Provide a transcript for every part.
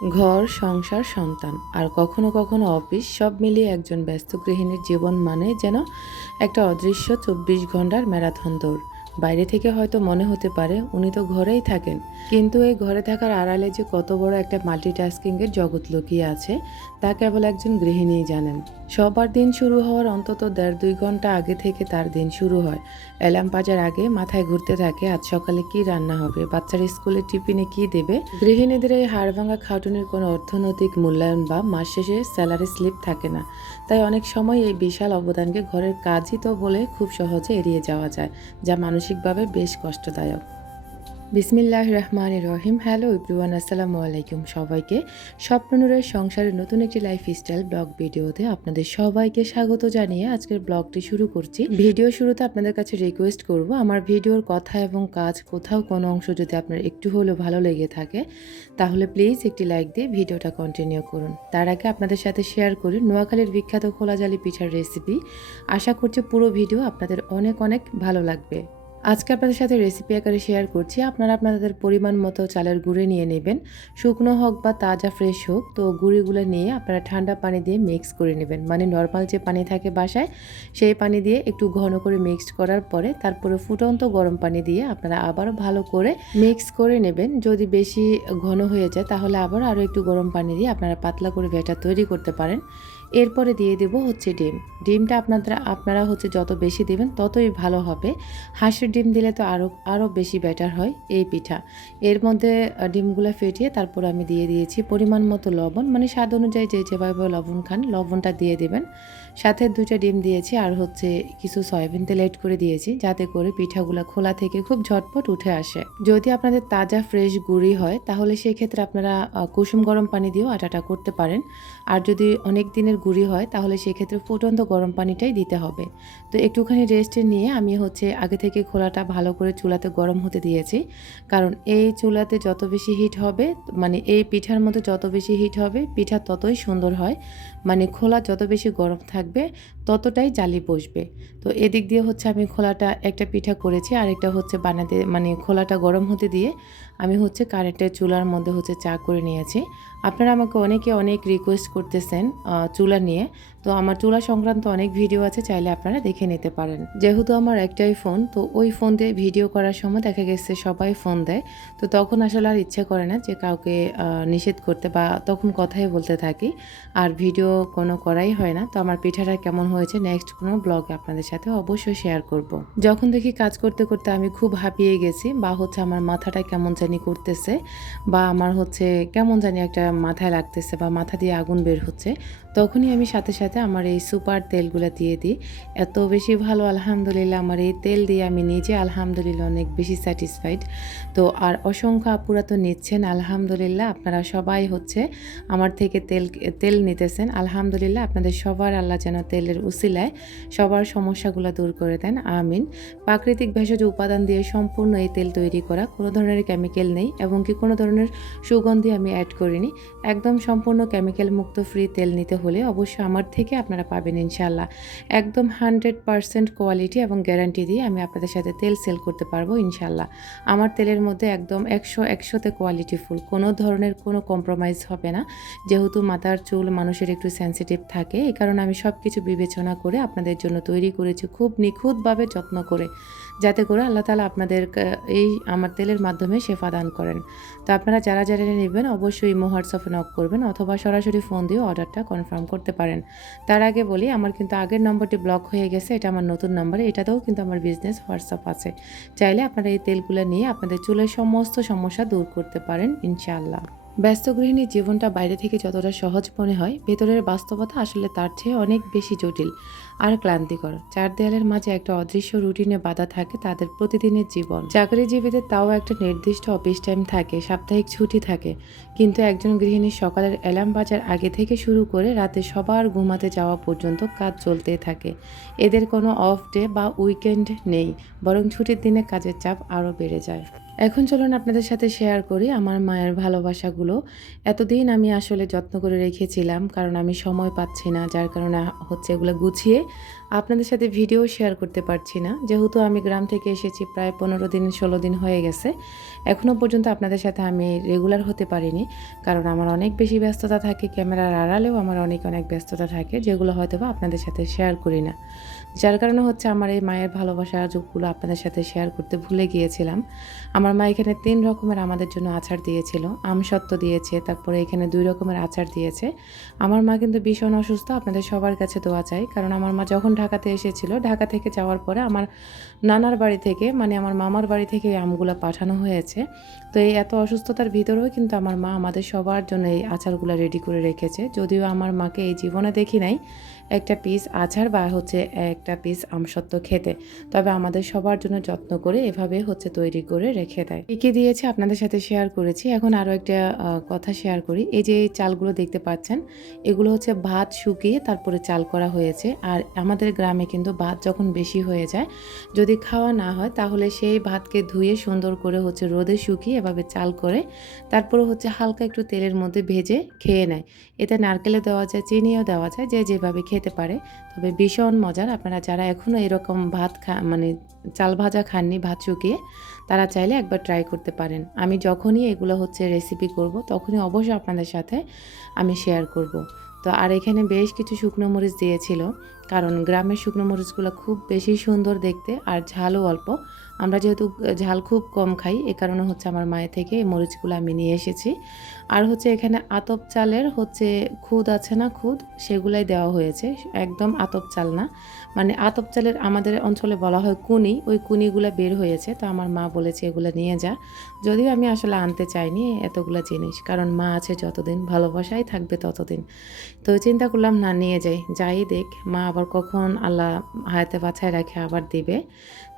ঘর, সংসার, সন্তান আর কখনো কখনো অফিস সব মিলিয়ে একজন ব্যস্ত গৃহিণীর জীবন মানে যেন একটা অদৃশ্য ২৪ ঘন্টার ম্যারাথন দৌড়। বাইরে থেকে হয়তো মনে হতে পারে উনি তো ঘরেই থাকেন, কিন্তু এই ঘরে থাকার আড়ালে যে কত বড় একটা মাল্টিটাস্কিংয়ের জগৎ লুকিয়ে আছে তা কেবল একজন গৃহিণীই জানেন। সবার দিন শুরু হওয়ার অন্তত ১.৫-২ ঘন্টা আগে থেকে তার দিন শুরু হয়। অ্যালার্ম বাজার আগে মাথায় ঘুরতে থাকে আজ সকালে কি রান্না হবে, বাচ্চার স্কুলের টিফিনে কি দেবে। গৃহিণীদের এই হাড়ভাঙা খাটুনির কোনো অর্থনৈতিক মূল্যায়ন বা মাস শেষে স্যালারি স্লিপ থাকে না। তাই অনেক সময় এই বিশাল অবদানকে ঘরের কাজই তো বলে খুব সহজে এড়িয়ে যাওয়া যায়, যা মানসিকভাবে বেশ কষ্টদায়ক। বিসমিল্লাহির রহমানির রহিম। হ্যালো এভরিওয়ান, আসসালামু আলাইকুম সবাইকে। স্বপ্ননূরের সংসারের নতুন একটি লাইফস্টাইল ব্লগ ভিডিওতে আপনাদের সবাইকে স্বাগত জানিয়ে আজকের ব্লগটি শুরু করছি। ভিডিও শুরুতে আপনাদের কাছে রিকোয়েস্ট করব, আমার ভিডিওর কথা এবং কাজ কোথাও কোনো অংশ যদি আপনার একটু হলেও ভালো লেগে থাকে তাহলে প্লিজ একটি লাইক দিয়ে ভিডিওটা কন্টিনিউ করুন। তার আগে আপনাদের সাথে শেয়ার করি নোয়াখালীর বিখ্যাত খোলাজালি পিঠার রেসিপি। আশা করছি পুরো ভিডিও আপনাদের অনেক অনেক ভালো লাগবে। আজকে আপনাদের সাথে রেসিপি আকারে শেয়ার করছি। আপনারা আপনাদের পরিমাণ মতো চালের গুঁড়ি নিয়ে নেবেন, শুকনো হোক বা তাজা ফ্রেশ হোক। তো গুঁড়িগুলো নিয়ে আপনারা ঠান্ডা পানি দিয়ে মিক্স করে নেবেন, মানে নর্মাল যে পানি থাকে বাসায় সেই পানি দিয়ে একটু ঘন করে মিক্সড করার পরে তারপরে ফুটন্ত গরম পানি দিয়ে আপনারা আবারও ভালো করে মিক্স করে নেবেন। যদি বেশি ঘন হয়ে যায় তাহলে আবার আরও একটু গরম পানি দিয়ে আপনারা পাতলা করে ব্যাটার তৈরি করতে পারেন। এরপরে দিয়ে দেব হচ্ছে ডিমটা আপনারা হচ্ছে যত বেশি দেবেন ততই ভালো হবে। হাঁসের ডিম দিলে তো আরও বেশি বেটার হয় এই পিঠা। এর মধ্যে ডিমগুলো ফেটিয়ে তারপর আমি দিয়ে দিয়েছি পরিমাণ মতো লবণ, মানে স্বাদ অনুযায়ী যেভাবে লবণ খান লবণটা দিয়ে দেবেন। সাথে 2টা ডিম দিয়েছি আর হচ্ছে কিছু সয়াবিন তেল এড করে দিয়েছি, যাতে করে পিঠাগুলো খোলা থেকে খুব ঝটপট উঠে আসে। যদি আপনাদের তাজা ফ্রেশ গুঁড়ি হয় তাহলে সেক্ষেত্রে আপনারা কুসুম গরম পানি দিয়েও আটাটা করতে পারেন। আর যদি অনেক দিনের গুঁড়ি হয় তাহলে সেক্ষেত্রে ফুটন্ত গরম পানিটাই দিতে হবে। তো একটুখানি রেস্টে নিয়ে আমি হচ্ছে আগে থেকে খোলাটা ভালো করে চুলাতে গরম হতে দিয়েছি, কারণ এই চুলাতে যত বেশি হিট হবে, মানে এই পিঠার মধ্যে যত বেশি হিট হবে পিঠা ততই সুন্দর হয়। মানে খোলা যত বেশি গরম থাকবে ততটাই জালি বসবে। তো এদিক দিয়ে হচ্ছে আমি খোলাটা একটা পিঠা করেছি, আরেকটা হচ্ছে বানাতে মানে খোলাটা গরম হতে দিয়ে আমি হচ্ছে কারেন্টের চুলার মধ্যে হচ্ছে চা করে নিয়েছি। আপনারা আমাকে অনেক রিকোয়েস্ট করতেছেন চুলা নিয়ে, তো আমার চুলা সংক্রান্ত অনেক ভিডিও আছে, চাইলে আপনারা দেখে নিতে পারেন। যেহেতু আমার একটাই ফোন, তো ওই ফোন দিয়ে ভিডিও করার সময় দেখা গেছে সবাই ফোন দেয়, তো তখন আসলে আর ইচ্ছা করে না যে কাউকে নিষেধ করতে, বা তখন কথাই বলতে থাকি আর ভিডিও কোনো করাই হয় না। তো আমার পিঠাটা কেমন হয়েছে নেক্সট কোনো ব্লগে আপনাদের সাথে অবশ্যই শেয়ার করব। যখন দেখি কাজ করতে করতে আমি খুব হাঁপিয়ে গেছি, বা হচ্ছে আমার মাথাটা কেমন জানি করতেছে, বা আমার হচ্ছে কেমন জানি একটা মাথায় লাগতেছে, বা মাথা দিয়ে আগুন বের হচ্ছে, তখনই আমি সাথে সাথে আমার এই সুপার তেলগুলো দিয়ে দিই। এত বেশি ভালো আলহামদুলিল্লাহ, আমার এই তেল দিয়ে আমি নিজে আলহামদুলিল্লাহ অনেক বেশি স্যাটিসফাইড। তো আর অসংখ্য আপুরা তো নিচ্ছেন আলহামদুলিল্লাহ, আপনারা সবাই হচ্ছে আমার থেকে তেল নিতেছেন আলহামদুলিল্লাহ। আপনাদের সবার আল্লাহ যেন তেলের উসিলায় সবার সমস্যাগুলো দূর করে দেন, আমিন। প্রাকৃতিক ভেষজ উপাদান দিয়ে সম্পূর্ণ এই তেল তৈরি করা, কোনো ধরনের কেমিক্যাল নেই এবং কি কোনো ধরনের সুগন্ধি আমি অ্যাড করিনি। একদম সম্পূর্ণ কেমিক্যাল মুক্ত ফ্রি তেল নিতে হলে অবশ্যই আমার থেকে আপনারা পাবেন ইনশাল্লাহ। একদম 100% কোয়ালিটি এবং গ্যারান্টি দিয়ে আমি আপনাদের সাথে তেল সেল করতে পারবো ইনশাল্লাহ। আমার তেলের মধ্যে একদম 100-100তে কোয়ালিটিফুল, কোনো ধরনের কোনো কম্প্রোমাইজ হবে না। যেহেতু মাথার চুল মানুষের একটু সেন্সিটিভ থাকে, এই কারণে আমি সব কিছু বিবেচনা করে আপনাদের জন্য তৈরি করেছি, খুব নিখুঁতভাবে যত্ন করে, যাতে করে আল্লাহ তাআলা আপনাদের এই আমার তেলের মাধ্যমে শেফা দান করেন। তো আপনারা যারা যারা নেবেন অবশ্যই ইমো হোয়াটসঅ্যাপে নক করবেন, অথবা সরাসরি ফোন দিয়ে অর্ডারটা কনফার্ম করতে পারেন। তার আগে বলি, আমার কিন্তু আগের নম্বরটি ব্লক হয়ে গেছে, এটা আমার নতুন নাম্বার, এটাতেও কিন্তু আমার বিজনেস হোয়াটসঅ্যাপ আছে। চাইলে আপনারা এই তেলগুলো নিয়ে আপনাদের চুলের সমস্ত সমস্যা দূর করতে পারেন ইনশাআল্লাহ। ব্যস্ত গৃহিণীর জীবনটা বাইরে থেকে যতটা সহজ মনে হয়, ভেতরের বাস্তবতা আসলে তার চেয়ে অনেক বেশি জটিল আর ক্লান্তিকর। চার দেয়ালের মাঝে একটা অদৃশ্য রুটিনে বাধা থাকে তাদের প্রতিদিনের জীবন। চাকরিজীবীদের তাও একটা নির্দিষ্ট অফিস টাইম থাকে, সাপ্তাহিক ছুটি থাকে, কিন্তু একজন গৃহিণীর সকালের অ্যালার্ম বাজার আগে থেকে শুরু করে রাতে সবার ঘুমাতে যাওয়া পর্যন্ত কাজ চলতেই থাকে। এদের কোনো অফ ডে বা উইকেন্ড নেই, বরং ছুটির দিনে কাজের চাপ আরও বেড়ে যায়। এখন চলুন আপনাদের সাথে শেয়ার করি আমার মায়ের ভালোবাসাগুলো। এতদিন আমি আসলে যত্ন করে রেখেছিলাম, কারণ আমি সময় পাচ্ছি না, যার কারণে হচ্ছে এগুলো গুছিয়ে আপনাদের সাথে ভিডিও শেয়ার করতে পারছি না, যেহেতু আমি গ্রাম থেকে এসেছি প্রায় 15 দিন 16 দিন হয়ে গেছে। এখনও পর্যন্ত আপনাদের সাথে আমি রেগুলার হতে পারিনি, কারণ আমার অনেক বেশি ব্যস্ততা থাকে, ক্যামেরার আড়ালেও আমার অনেক ব্যস্ততা থাকে, যেগুলো হয়তো বা আপনাদের সাথে শেয়ার করি না। যার কারণে হচ্ছে আমার এই মায়ের ভালোবাসার যুগগুলো আপনাদের সাথে শেয়ার করতে ভুলে গিয়েছিলাম। আমার মা এখানে 3 রকমের আমাদের জন্য আচার দিয়েছিল, আমসত্ত্ব দিয়েছে, তারপরে এখানে 2 রকমের আচার দিয়েছে। আমার মা কিন্তু ভীষণ অসুস্থ, আপনাদের সবার কাছে দোয়া চাই, কারণ আমার মা যখন ঢাকাতে এসেছিল, ঢাকা থেকে যাওয়ার পরে আমার নানার বাড়ি থেকে মানে আমার মামার বাড়ি থেকে এই আমগুলো পাঠানো হয়েছে। তো এই এত অসুস্থতার ভিতরেও কিন্তু আমার মা আমাদের সবার জন্য এই আচারগুলো রেডি করে রেখেছে। যদিও আমার মাকে এই জীবনে দেখি নাই একটা পিস আচার বা হচ্ছে একটা পিস আমসত্ত্ব খেতে, তবে আমাদের সবার জন্য যত্ন করে এভাবে হচ্ছে তৈরি করে রেখে দেয়। কী কী দিয়েছে আপনাদের সাথে শেয়ার করেছি। এখন আরও একটা কথা শেয়ার করি। এই যে চালগুলো দেখতে পাচ্ছেন, এগুলো হচ্ছে ভাত শুকিয়ে তারপরে চাল করা হয়েছে। আর আমাদের গ্রামে কিন্তু ভাত যখন বেশি হয়ে যায়, যদি খাওয়া না হয়, তাহলে সেই ভাতকে ধুয়ে সুন্দর করে হচ্ছে রোদে শুকিয়ে এভাবে চাল করে তারপরে হচ্ছে হালকা একটু তেলের মধ্যে ভেজে খেয়ে নেয়। এতে নারকেলও দেওয়া যায়, চিনিও দেওয়া যায়, যে যেভাবে খেতে পারে। তবে ভীষণ মজার। আপনারা যারা এখনও এরকম ভাত মানে চাল ভাজা খাননি ভাত শুকিয়ে, তারা চাইলে একবার ট্রাই করতে পারেন। আমি যখনই এগুলো হচ্ছে রেসিপি করব, তখনই অবশ্যই আপনাদের সাথে আমি শেয়ার করব। তো আর এখানে বেশ কিছু শুকনো মরিচ দিয়েছিল, কারণ গ্রামের শুকনো মরিচগুলো খুব বেশি সুন্দর দেখতে আর ঝালও অল্প। আমরা যেহেতু ঝাল খুব কম খাই, এ কারণে হচ্ছে আমার মায়ের থেকে এই মরিচগুলো আমি নিয়ে এসেছি। আর হচ্ছে এখানে আতপ চালের হচ্ছে খুদ আছে না, খুদ, সেগুলাই দেওয়া হয়েছে। একদম আতপ চাল না, মানে আতপ চালের আমাদের অঞ্চলে বলা হয় কুনি, ওই কুনিগুলো বের হয়েছে। তো আমার মা বলেছে এগুলো নিয়ে যা। যদিও আমি আসলে আনতে চাইনি এতগুলো জিনিস, কারণ মা আছে যতদিন, ভালোবাসাই থাকবে ততদিন। তো চিন্তা করলাম না, নিয়ে যাই দেখ মা আবার কখন আল্লাহ হায়াতে বাছায় রাখে আবার দিবে।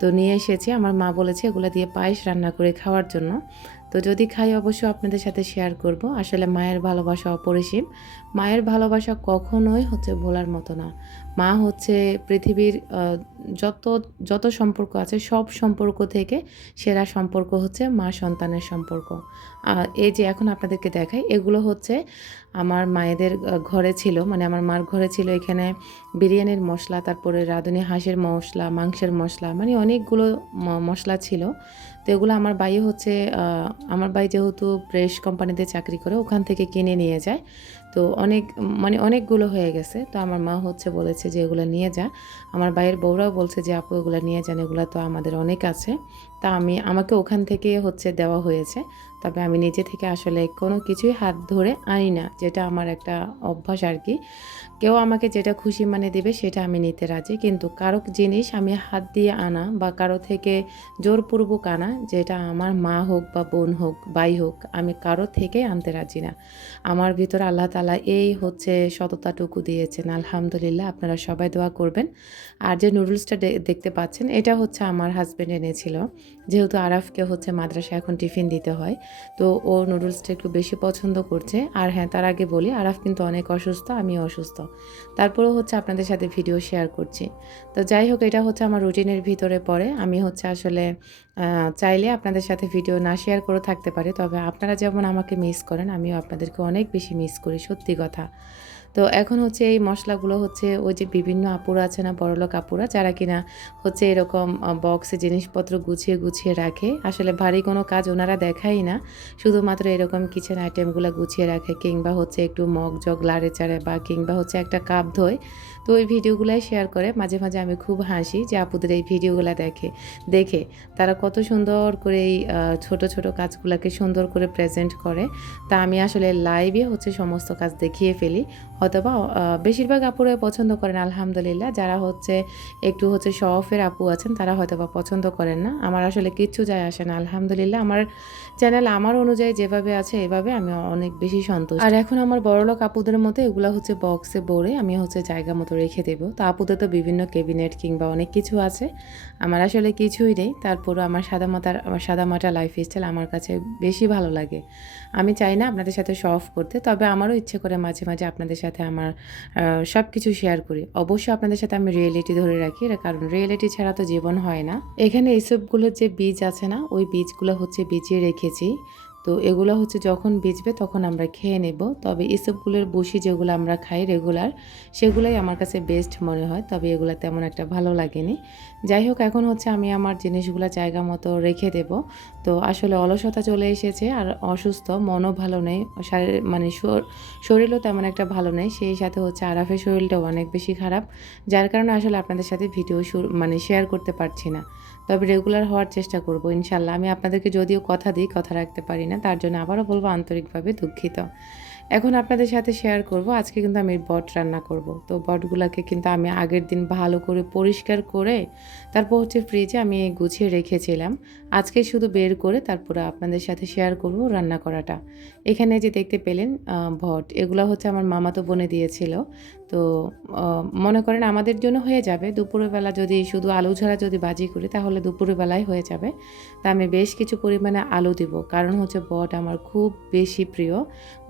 তো নিয়ে এসেছি। আমার মা বলেছে এগুলো দিয়ে পায়েস রান্না করে খাওয়ার জন্য। তো যদি খাই অবশ্যই আপনাদের সাথে শেয়ার করব। আসলে মায়ের ভালোবাসা অপরিসীম। মায়ের ভালোবাসা কখনোই হচ্ছে ভোলার মতো না। মা হচ্ছে পৃথিবীর যত যত সম্পর্ক আছে, সব সম্পর্ক থেকে সেরা সম্পর্ক হচ্ছে মা সন্তানের সম্পর্ক। এই যে এখন আপনাদেরকে দেখাই, এগুলো হচ্ছে আমার মায়েদের ঘরে ছিল, মানে আমার মার ঘরে ছিল। এখানে বিরিয়ানির মশলা, তারপরে রাঁধুনি হাঁসের মশলা, মাংসের মশলা, মানে অনেকগুলো মশলা ছিল। তো এগুলো আমার ভাই হচ্ছে আমার ভাই যেহেতু প্রেস কোম্পানিতে চাকরি করে, ওখান থেকে কিনে নিয়ে যায়। তো অনেকগুলো হয়ে গেছে। তো আমার মা হচ্ছে বলেছে যে এগুলো নিয়ে যা। আমার ভাইয়ের বউরাও বলছে যে আপু এগুলো নিয়ে যান, এগুলো তো আমাদের অনেক আছে। তা আমাকে ওখান থেকে হচ্ছে দেওয়া হয়েছে। তবে আমি নিজে থেকে আসলে কোনো কিছুই হাত ধরে আনি না, যেটা আমার একটা অভ্যাস আর কি। কেউ আমাকে যেটা খুশি মানে দেবে সেটা আমি নিতে রাজি, কিন্তু কারো জিনিস আমি হাত দিয়ে আনা বা কারো থেকে জোরপূর্বক আনা, যেটা আমার মা হোক বা বোন হোক, ভাই হোক, আমি কারো থেকে আনতে রাজি না। আমার ভিতরে আল্লাহ তাআলা এই হচ্ছে সততাটুকু দিয়েছেন, আলহামদুলিল্লাহ। আপনারা সবাই দোয়া করবেন। আর যে নুডলসটা দেখতে পাচ্ছেন, এটা হচ্ছে আমার হাজব্যান্ড এনেছিল, যেহেতু আরাফকে হচ্ছে মাদ্রাসায় এখন টিফিন দিতে হয়। তো ও নুডলসটা একটু বেশি পছন্দ করছে। আর হ্যাঁ, তার আগে বলি, আরাফ কিন্তু অনেক অসুস্থ, আমিও অসুস্থ। তারপরেও হচ্ছে আপনাদের সাথে ভিডিও শেয়ার করছি। তো যাই হোক, এটা হচ্ছে আমার রুটিনের ভিতরে পড়ে। আমি হচ্ছে আসলে চাইলে আপনাদের সাথে ভিডিও না শেয়ার করে থাকতে পারি, তবে আপনারা যেমন আমাকে মিস করেন, আমিও আপনাদেরকে অনেক বেশি মিস করি, সত্যি কথা। তো এখন হচ্ছে এই মশলাগুলো হচ্ছে ওই যে বিভিন্ন আপুরা আছে না, বড়লোক আপুরা, যারা কিনা হচ্ছে এরকম বক্সে জিনিসপত্র গুছিয়ে রাখে। আসলে ভারী কোনো কাজ ওনারা দেখাই না, শুধুমাত্র এরকম কিচেন আইটেমগুলো গুছিয়ে রাখে, কিংবা হচ্ছে একটু মগ জগ লাড়ে চাড়ে, বা কিংবা হচ্ছে একটা কাপ ধোয়। তো ওই ভিডিওগুলাই শেয়ার করে। মাঝে মাঝে আমি খুব হাসি যে আপুদের এই ভিডিওগুলো দেখে তারা কত সুন্দর করে এই ছোট ছোট কাজগুলোকে সুন্দর করে প্রেজেন্ট করে। তা আমি আসলে লাইভে হচ্ছে সমস্ত কাজ দেখিয়ে ফেলি। হয়তোবা বেশিরভাগ আপুরাই পছন্দ করেন, আলহামদুলিল্লাহ। যারা হচ্ছে একটু হচ্ছে শো অফের আপু আছেন, তারা হয়তোবা পছন্দ করেন না। আমার আসলে কিচ্ছু যায় আসে না, আলহামদুলিল্লাহ। আমার চ্যানেল আমার অনুযায়ী যেভাবে আছে এভাবে আমি অনেক বেশি সন্তুষ্ট। আর এখন আমার বড়লোক আপুদের মতো এগুলো হচ্ছে বক্সে ভরে আমি হচ্ছে জায়গা মতো রেখে দেবো। তো আপুদের তো বিভিন্ন ক্যাবিনেট কিংবা অনেক কিছু আছে, আমার আসলে কিছুই নেই। তারপরও আমার সাদামাটা লাইফস্টাইল আমার কাছে বেশি ভালো লাগে। আমি চাই না আপনাদের সাথে শো অফ করতে, তবে আমারও ইচ্ছে করে মাঝে মাঝে আপনাদের সাথে আমার সব কিছু শেয়ার করি। অবশ্যই আপনাদের সাথে আমি রিয়েলিটি ধরে রাখি, কারণ রিয়েলিটি ছাড়া তো জীবন হয় না। এখানে এইসবগুলোর যে বীজ আছে না, ওই বীজগুলো হচ্ছে বিছিয়ে রেখেছি। তো এগুলো হচ্ছে যখন ভিজবে তখন আমরা খেয়ে নেব। তবে ইসবগুলের বসি যেগুলো আমরা খাই রেগুলার, সেগুলাই আমার কাছে বেস্ট মনে হয়। তবে এগুলো তেমন একটা ভালো লাগেনি। যাই হোক, এখন হচ্ছে আমি আমার জিনিসগুলো জায়গা মতো রেখে দেব। তো আসলে অলসতা চলে এসেছে আর অসুস্থ, মনও ভালো নেই, মানে শরীরও তেমন একটা ভালো নেই। সেই সাথে হচ্ছে আরাফের শরীরটাও অনেক বেশি খারাপ, যার কারণে আসলে আপনাদের সাথে ভিডিও মানে শেয়ার করতে পারছি না। তবে রেগুলার হওয়ার চেষ্টা করব ইনশাল্লাহ। আমি আপনাদেরকে যদিও কথা দিই, কথা রাখতে পারি না, তার জন্য আবারও বলবো আন্তরিকভাবে দুঃখিত। এখন আপনাদের সাথে শেয়ার করব, আজকে কিন্তু আমি বট রান্না করব। তো বটগুলোকে কিন্তু আমি আগের দিন ভালো করে পরিষ্কার করে তারপর হচ্ছে ফ্রিজে আমি গুছিয়ে রেখেছিলাম। আজকে শুধু বের করে তারপরে আপনাদের সাথে শেয়ার করব রান্না করাটা। এখানে যে দেখতে পেলেন বট, এগুলো হচ্ছে আমার মামাতো বোনে দিয়েছিল। তো মনে করেন আমাদের জন্য হয়ে যাবে দুপুরের বেলা, যদি শুধু আলু ছাড়া যদি ভাজি করি তাহলে দুপুরের বেলায় হয়ে যাবে। তা আমি বেশ কিছু পরিমাণে আলু দিব, কারণ হচ্ছে বট আমার খুব বেশি প্রিয়।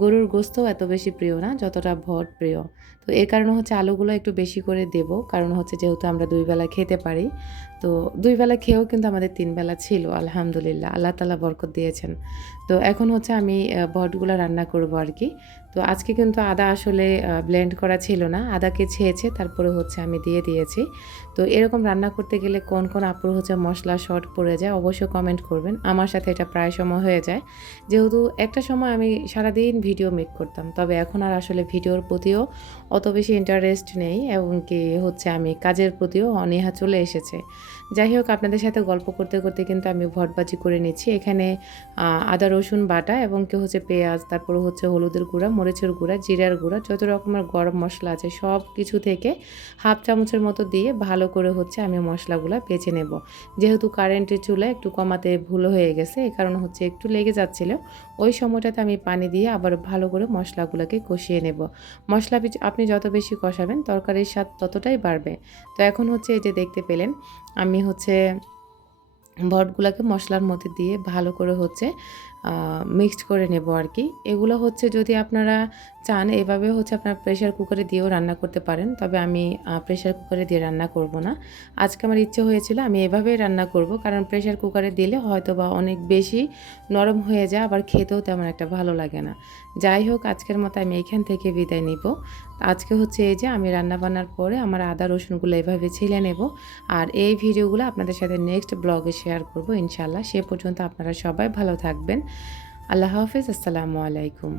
গরুর গোস্তও এত বেশি প্রিয় না যতটা বট প্রিয়। তো এই কারণে হচ্ছে আলুগুলো একটু বেশি করে দেব, কারণ হচ্ছে যেহেতু আমরা 2 বেলা খেতে পারি। তো 2 বেলা খেয়েও কিন্তু আমাদের 3 বেলা ছিল, আলহামদুলিল্লাহ, আল্লাহ তাআলা বরকত দিয়েছেন। তো এখন হচ্ছে আমি বটগুলো রান্না করব আর কি। তো আজকে কিন্তু আদা আসলে ব্লেন্ড করা ছিল না, আদাকে ছেঁচে তারপরে হচ্ছে আমি দিয়ে দিয়েছি। তো এরকম রান্না করতে গেলে কোন কোন আপুর হচ্ছে মশলা শর্ট পড়ে যায় অবশ্যই কমেন্ট করবেন। আমার সাথে এটা প্রায় সময় হয়ে যায়, যেহেতু একটা সময় আমি সারাদিন ভিডিও মেক করতাম, তবে এখন আর আসলে ভিডিওর প্রতিও অত বেশি ইন্টারেস্ট নেই, এবং কি হচ্ছে আমি কাজের প্রতিও অনীহা চলে এসেছে। যাই হোক, আপনাদের সাথে গল্প করতে করতে কিন্তু আমি ভটবাজি করে নিচ্ছি। এখানে আদা রসুন বাটা এবং কি হচ্ছে পেঁয়াজ, তারপরে হচ্ছে হলুদের গুঁড়া, মরিচের গুঁড়া, জিরার গুঁড়া, যত রকমের গরম মশলা আছে সব কিছু থেকে হাফ চামচের মতো দিয়ে ভালো করে হচ্ছে আমি মশলাগুলো বেছে নেব। যেহেতু কারেন্টের চুলা একটু কমাতে ভুল হয়ে গেছে, এই কারণে হচ্ছে একটু লেগে যাচ্ছিল। ওই সময়টাতে আমি পানি দিয়ে আবার ভালো করে মশলাগুলোকে কষিয়ে নেব। মশলা আপনি যত বেশি কষাবেন তরকারির স্বাদ ততটাই বাড়বে। তো এখন হচ্ছে এই যে দেখতে পেলেন আমি হচ্ছে বটগুলোকে মশলার মধ্যে দিয়ে ভালো করে হচ্ছে মিক্সড করে নেব আর কি। এগুলো হচ্ছে যদি আপনারা চান এভাবে হচ্ছে আপনার প্রেশার কুকারে দিয়েও রান্না করতে পারেন, তবে আমি প্রেশার কুকারে দিয়ে রান্না করব না। আজকে আমার ইচ্ছে হয়েছিল আমি এভাবেই রান্না করব, কারণ প্রেশার কুকারে দিলে হয়তো বা অনেক বেশি নরম হয়ে যায়, আবার খেতেও তেমন একটা ভালো লাগে না। যাই হোক, আজকের মতো আমি এখান থেকে বিদায় নিব। আজকে হচ্ছে এই যে আমি রান্না বান্নার পরে আমার আদা রসুনগুলো এভাবে ছিলে নেব, আর এই ভিডিওগুলো আপনাদের সাথে নেক্সট ব্লগে শেয়ার করব ইনশাল্লাহ। সে পর্যন্ত আপনারা সবাই ভালো থাকবেন। আল্লাহ হাফেজ, আসসালামু আলাইকুম।